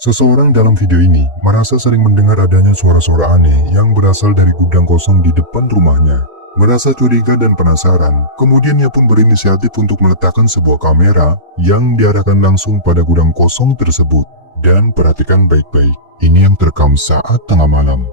Seseorang dalam video ini merasa sering mendengar adanya suara-suara aneh yang berasal dari gudang kosong di depan rumahnya. Merasa curiga dan penasaran, kemudian ia pun berinisiatif untuk meletakkan sebuah kamera yang diarahkan langsung pada gudang kosong tersebut. Dan perhatikan baik-baik, ini yang terekam saat tengah malam.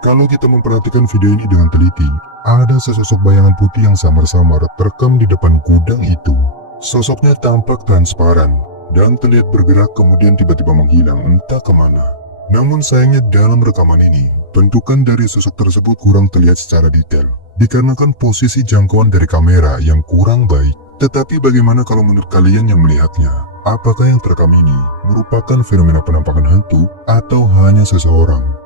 Kalau kita memperhatikan video ini dengan teliti, ada sesosok bayangan putih yang samar-samar terekam di depan gudang itu. Sosoknya tampak transparan dan terlihat bergerak kemudian tiba-tiba menghilang entah kemana. Namun sayangnya dalam rekaman ini, bentukan dari sosok tersebut kurang terlihat secara detail, dikarenakan posisi jangkauan dari kamera yang kurang baik. Tetapi bagaimana kalau menurut kalian yang melihatnya? Apakah yang terekam ini merupakan fenomena penampakan hantu atau hanya seseorang?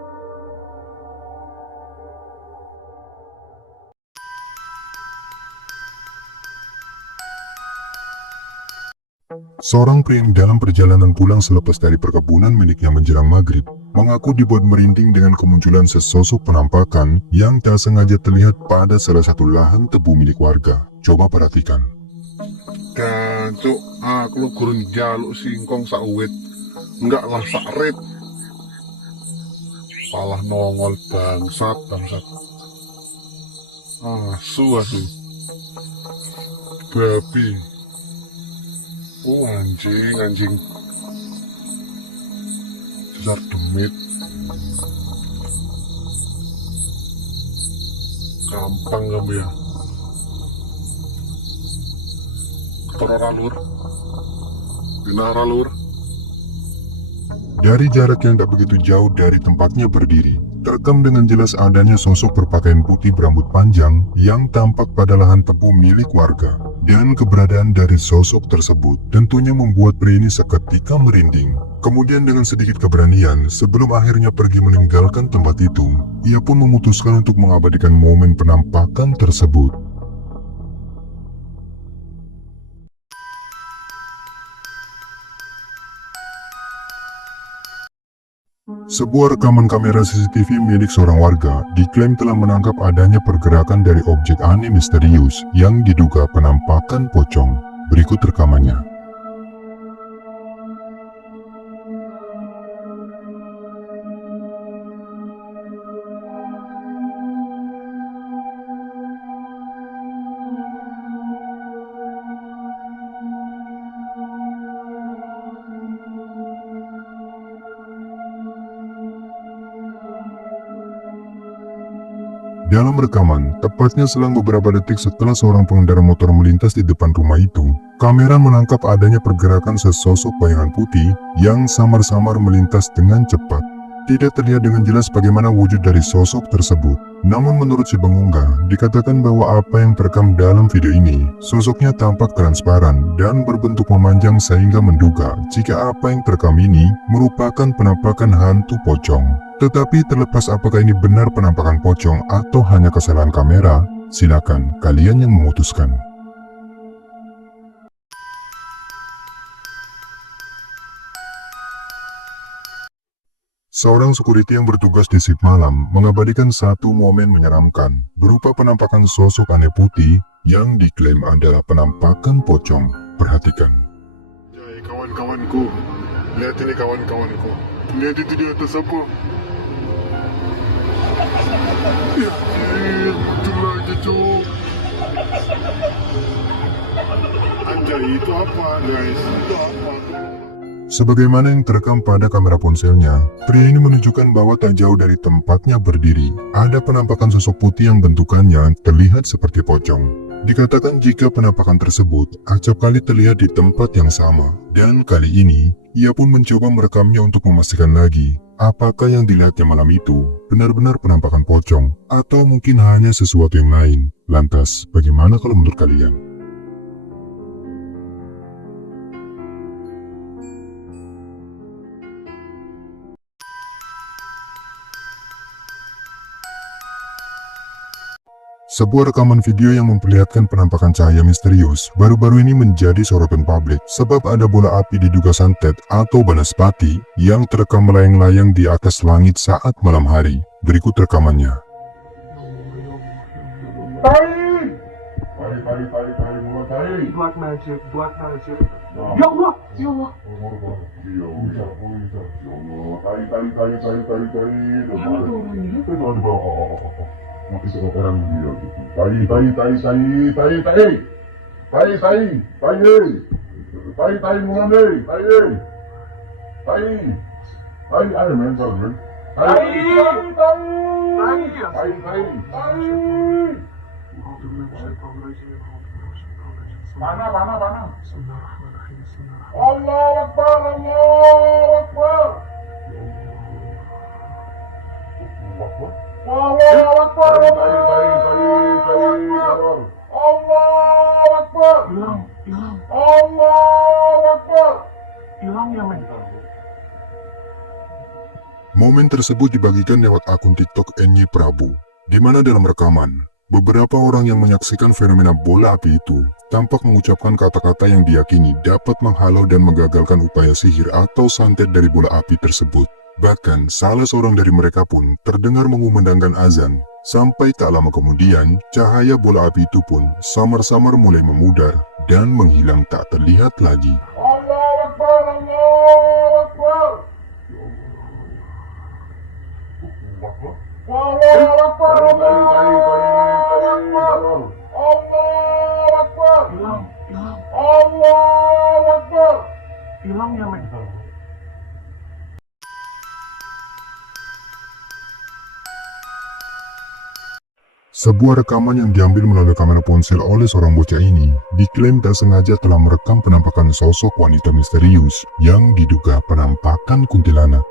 Seorang pria dalam perjalanan pulang selepas dari perkebunan miliknya menjelang maghrib, mengaku dibuat merinding dengan kemunculan sesosok penampakan yang tak sengaja terlihat pada salah satu lahan tebu milik warga. Coba perhatikan. Gancuk, aku lu gurun jaluk singkong sawit. Enggak lah sakrit. Malah nongol bangsat. Asu. Babi. Oh anjing. Dasar demit. Gampang kamu ya. Ketorora lur. Binara lur. Dari jarak yang tak begitu jauh dari tempatnya berdiri, terekam dengan jelas adanya sosok berpakaian putih berambut panjang yang tampak pada lahan tebu milik warga. Dan keberadaan dari sosok tersebut tentunya membuat pria ini seketika merinding. Kemudian dengan sedikit keberanian, sebelum akhirnya pergi meninggalkan tempat itu, ia pun memutuskan untuk mengabadikan momen penampakan tersebut. Sebuah rekaman kamera CCTV milik seorang warga diklaim telah menangkap adanya pergerakan dari objek aneh misterius yang diduga penampakan pocong. Berikut rekamannya. Dalam rekaman, tepatnya selang beberapa detik setelah seorang pengendara motor melintas di depan rumah itu, kamera menangkap adanya pergerakan sesosok bayangan putih yang samar-samar melintas dengan cepat. Tidak terlihat dengan jelas bagaimana wujud dari sosok tersebut. Namun menurut si pengunggah, dikatakan bahwa apa yang terekam dalam video ini, sosoknya tampak transparan dan berbentuk memanjang sehingga menduga jika apa yang terekam ini merupakan penampakan hantu pocong. Tetapi terlepas apakah ini benar penampakan pocong atau hanya kesalahan kamera, silakan kalian yang memutuskan. Seorang security yang bertugas di shift malam mengabadikan satu momen menyeramkan berupa penampakan sosok aneh putih yang diklaim adalah penampakan pocong. Perhatikan. Jai kawan-kawanku. Lihat ini kawan-kawanku. Lihat itu di atas apa? Ya, betul lagi cuk. Anjay itu apa guys? Itu apa? Sebagaimana yang terekam pada kamera ponselnya, pria ini menunjukkan bahwa tak jauh dari tempatnya berdiri, ada penampakan sosok putih yang bentukannya terlihat seperti pocong. Dikatakan jika penampakan tersebut acap kali terlihat di tempat yang sama, dan kali ini, ia pun mencoba merekamnya untuk memastikan lagi, apakah yang dilihatnya malam itu benar-benar penampakan pocong, atau mungkin hanya sesuatu yang lain. Lantas, bagaimana kalau menurut kalian? Sebuah rekaman video yang memperlihatkan penampakan cahaya misterius baru-baru ini menjadi sorotan publik sebab ada bola api diduga santet atau banaspati yang terekam melayang-layang di atas langit saat malam hari. Berikut rekamannya. Black magic, black magic. Ya Allah, ya Allah. Mana? Allahu Akbar, Allahu Akbar. Allahu Akbar, Allahu Akbar. Hilang Allahu Akbar. ya men. Momen tersebut dibagikan lewat akun TikTok NY Prabu, di mana dalam rekaman, beberapa orang yang menyaksikan fenomena bola api itu tampak mengucapkan kata-kata yang diyakini dapat menghalau dan menggagalkan upaya sihir atau santet dari bola api tersebut. Bahkan, salah seorang dari mereka pun terdengar mengumandangkan azan. Sampai tak lama kemudian, cahaya bola api itu pun samar-samar mulai memudar dan menghilang tak terlihat lagi. Allahu Akbar, Allahu Akbar. Allahu Akbar, Allahu Akbar. Allahu Akbar. Hilang ya men. Sebuah rekaman yang diambil melalui kamera ponsel oleh seorang bocah ini diklaim tak sengaja telah merekam penampakan sosok wanita misterius yang diduga penampakan kuntilanak.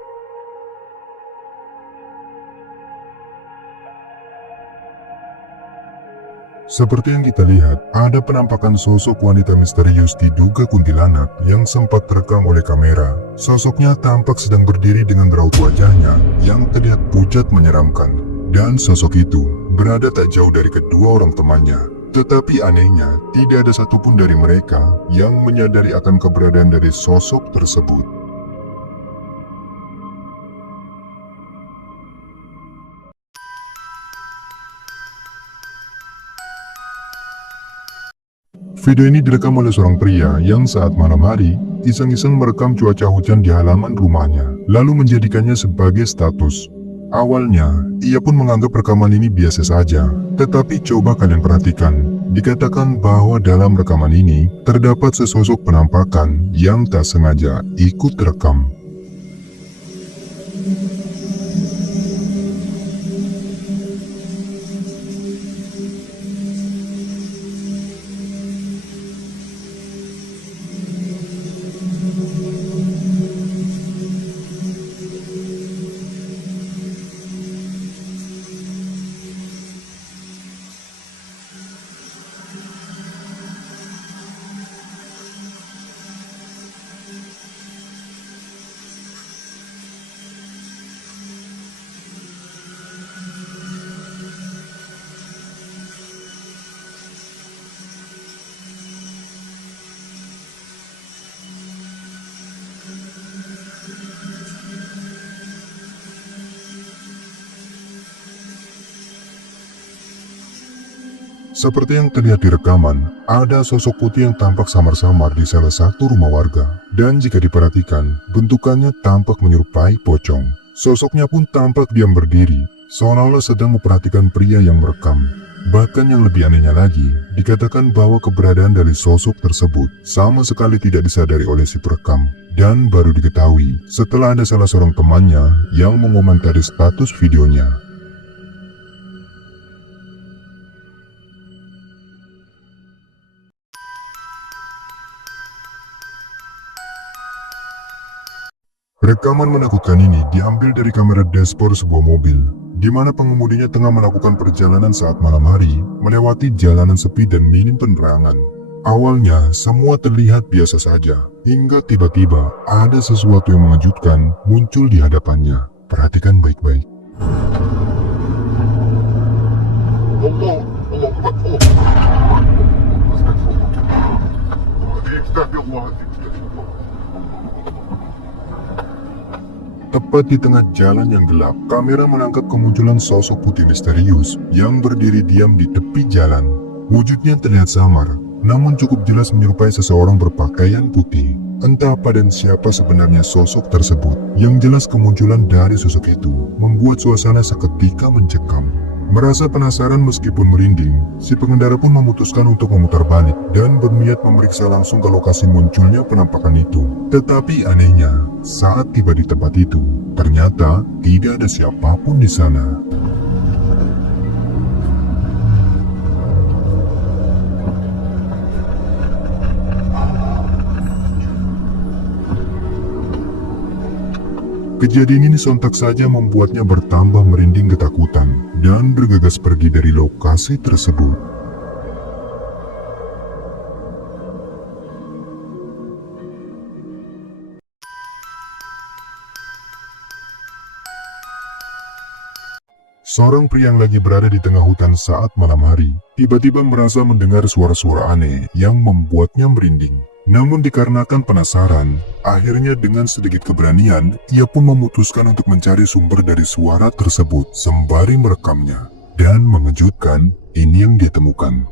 Seperti yang kita lihat, ada penampakan sosok wanita misterius diduga kuntilanak yang sempat terekam oleh kamera. Sosoknya tampak sedang berdiri dengan raut wajahnya yang terlihat pucat menyeramkan. Dan sosok itu berada tak jauh dari kedua orang temannya. Tetapi anehnya, tidak ada satupun dari mereka yang menyadari akan keberadaan dari sosok tersebut. Video ini direkam oleh seorang pria yang saat malam hari iseng-iseng merekam cuaca hujan di halaman rumahnya, lalu menjadikannya sebagai status. Awalnya, ia pun menganggap rekaman ini biasa saja, tetapi coba kalian perhatikan, dikatakan bahwa dalam rekaman ini terdapat sesosok penampakan yang tak sengaja ikut terekam. Seperti yang terlihat di rekaman, ada sosok putih yang tampak samar-samar di salah satu rumah warga. Dan jika diperhatikan, bentukannya tampak menyerupai pocong. Sosoknya pun tampak diam berdiri, seolah-olah sedang memperhatikan pria yang merekam. Bahkan yang lebih anehnya lagi, dikatakan bahwa keberadaan dari sosok tersebut sama sekali tidak disadari oleh si perekam. Dan baru diketahui setelah ada salah seorang temannya yang mengomentari status videonya. Rekaman menakutkan ini diambil dari kamera dashboard sebuah mobil, di mana pengemudinya tengah melakukan perjalanan saat malam hari, melewati jalanan sepi dan minim penerangan. Awalnya, semua terlihat biasa saja, hingga tiba-tiba ada sesuatu yang mengejutkan muncul di hadapannya. Perhatikan baik-baik. Allah Tepat di tengah jalan yang gelap, kamera menangkap kemunculan sosok putih misterius yang berdiri diam di tepi jalan. Wujudnya terlihat samar, namun cukup jelas menyerupai seseorang berpakaian putih. Entah apa dan siapa sebenarnya sosok tersebut. Yang jelas kemunculan dari sosok itu membuat suasana seketika mencekam. Merasa penasaran meskipun merinding, si pengendara pun memutuskan untuk memutar balik dan berniat memeriksa langsung ke lokasi munculnya penampakan itu. Tetapi anehnya, saat tiba di tempat itu, ternyata tidak ada siapapun di sana. Kejadian ini sontak saja membuatnya bertambah merinding ketakutan dan bergegas pergi dari lokasi tersebut. Seorang pria yang lagi berada di tengah hutan saat malam hari, tiba-tiba merasa mendengar suara-suara aneh yang membuatnya merinding. Namun dikarenakan penasaran, akhirnya dengan sedikit keberanian, ia pun memutuskan untuk mencari sumber dari suara tersebut sembari merekamnya. Dan mengejutkan, ini yang dia temukan.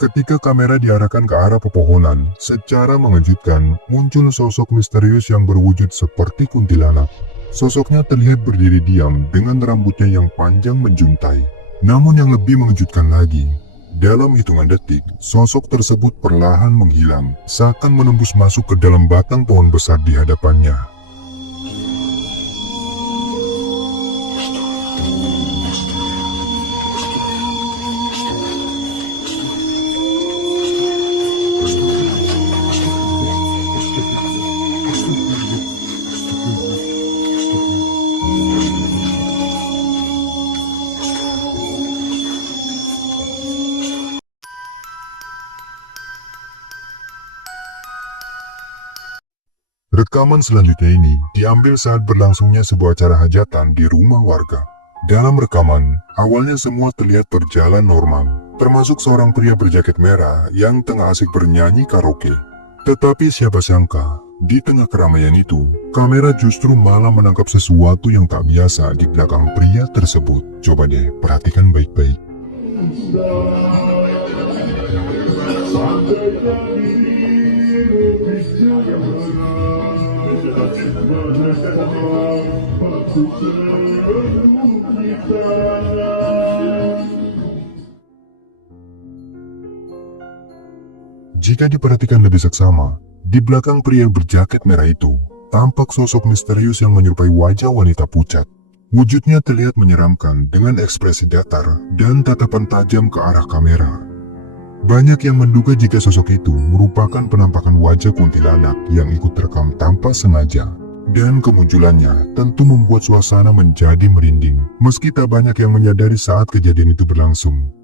Ketika kamera diarahkan ke arah pepohonan, secara mengejutkan muncul sosok misterius yang berwujud seperti kuntilanak. Sosoknya terlihat berdiri diam dengan rambutnya yang panjang menjuntai. Namun yang lebih mengejutkan lagi, dalam hitungan detik, sosok tersebut perlahan menghilang, seakan menembus masuk ke dalam batang pohon besar di hadapannya. Rekaman selanjutnya ini diambil saat berlangsungnya sebuah acara hajatan di rumah warga. Dalam rekaman, awalnya semua terlihat berjalan normal, termasuk seorang pria berjaket merah yang tengah asik bernyanyi karaoke. Tetapi siapa sangka, di tengah keramaian itu, kamera justru malah menangkap sesuatu yang tak biasa di belakang pria tersebut. Coba deh, perhatikan baik-baik. Jika diperhatikan lebih seksama, di belakang pria yang berjaket merah itu, tampak sosok misterius yang menyerupai wajah wanita pucat. Wujudnya terlihat menyeramkan dengan ekspresi datar dan tatapan tajam ke arah kamera. Banyak yang menduga jika sosok itu merupakan penampakan wajah kuntilanak yang ikut terekam tanpa sengaja. Dan kemunculannya tentu membuat suasana menjadi merinding, meski tak banyak yang menyadari saat kejadian itu berlangsung.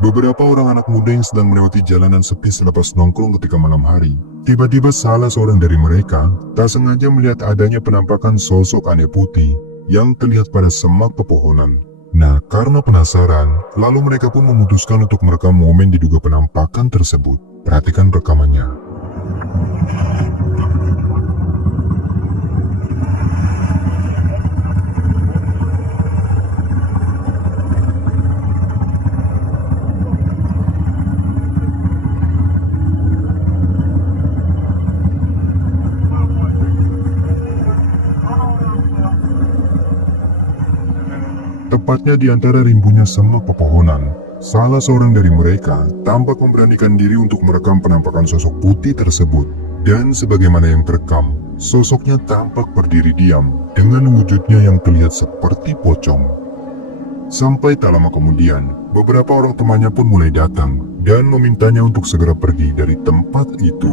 Beberapa orang anak muda yang sedang melewati jalanan sepi selepas nongkrong ketika malam hari, tiba-tiba salah seorang dari mereka tak sengaja melihat adanya penampakan sosok aneh putih yang terlihat pada semak pepohonan. Nah, karena penasaran, lalu mereka pun memutuskan untuk merekam momen diduga penampakan tersebut. Perhatikan rekamannya. tepatnya di antara rimbunya semak pepohonan. Salah seorang dari mereka tampak memberanikan diri untuk merekam penampakan sosok putih tersebut. Dan sebagaimana yang terekam, sosoknya tampak berdiri diam dengan wujudnya yang terlihat seperti pocong. Sampai tak lama kemudian, beberapa orang temannya pun mulai datang dan memintanya untuk segera pergi dari tempat itu.